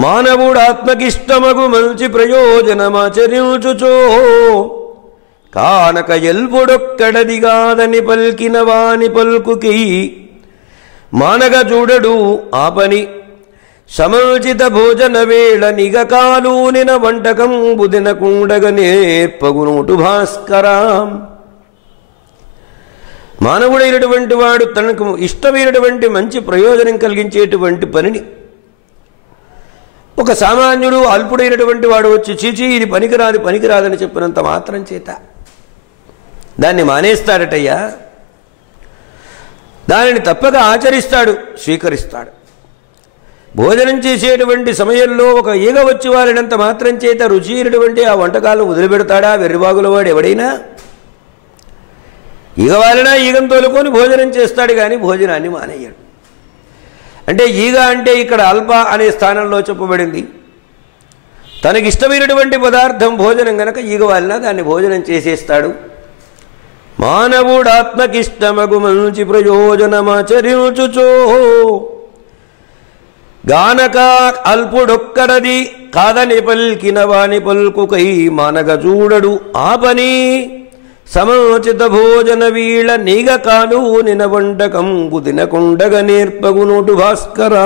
మానవుడాత్మకిష్టమగు మంచి ప్రయోజనమాచరించుచో. కానక ఎల్పుడొక్కడదిగాదని పల్కిన వాని పల్కుకి మానగ చూడడు ఆపని. సమల్చిత భోజన వేళ నిగకాలూనిన వంటకం బుదిన కుండగ నేర్పగునుటు భాస్కరాం. మానవుడైనటువంటి వాడు తనకు ఇష్టమైనటువంటి మంచి ప్రయోజనం కలిగించేటువంటి పనిని ఒక సామాన్యుడు అల్పుడైనటువంటి వాడు వచ్చి చీచి ఇది పనికిరాదు పనికిరాదని చెప్పినంత మాత్రం చేత. దాన్ని మానేస్తాడటయ్యా. దానిని తప్పక ఆచరిస్తాడు స్వీకరిస్తాడు. భోజనం చేసేటువంటి సమయంలో ఒక ఈగ వచ్చి వారినంత మాత్రం చేత రుచి అయినటువంటి ఆ వంటకాలను వదిలిపెడతాడా వెర్రిబాగుల వాడు ఎవడైనా? ఈగ వాలినా ఈగం తోలుకొని భోజనం చేస్తాడు కానీ భోజనాన్ని మానేయడు. అంటే ఈగ అంటే ఇక్కడ అల్ప అనే స్థానంలో చెప్పబడింది. తనకిష్టమైనటువంటి పదార్థం భోజనం గనక ఈగ వల్ల దాన్ని భోజనం చేసేస్తాడు. మానవుడాత్మకిష్టమగు మంచి ప్రయోజనమాచరించుచో. గానక అల్పుడొక్కడది కాదని పల్కిన వాని పల్కుకై మానగ చూడడు ఆ పని సమోచిత భోజన వీళ నీగ కాను నినవండకం వంటకంబు నేర్పగునోటు భాస్కరా.